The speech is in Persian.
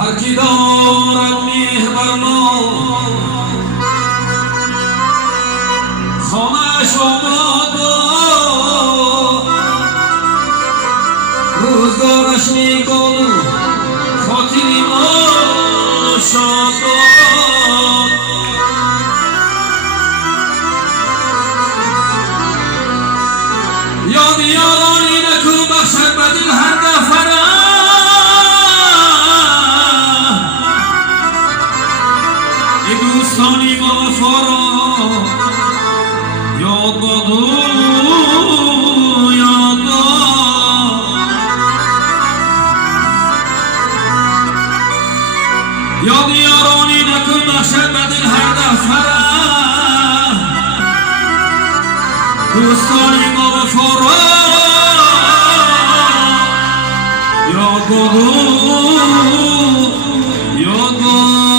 هر کی دارد مهربان خانه‌اش آباد باد روزگارش نیکو خاطری ما شاد باد یاد یارانی نکو بخشد به دل هر دفعه دوستانی با وفا را یاد باد و یاد باد یاد یارانی نکن بخشد به دل هر دفعه دوستانی با وفا را یاد باد و یاد باد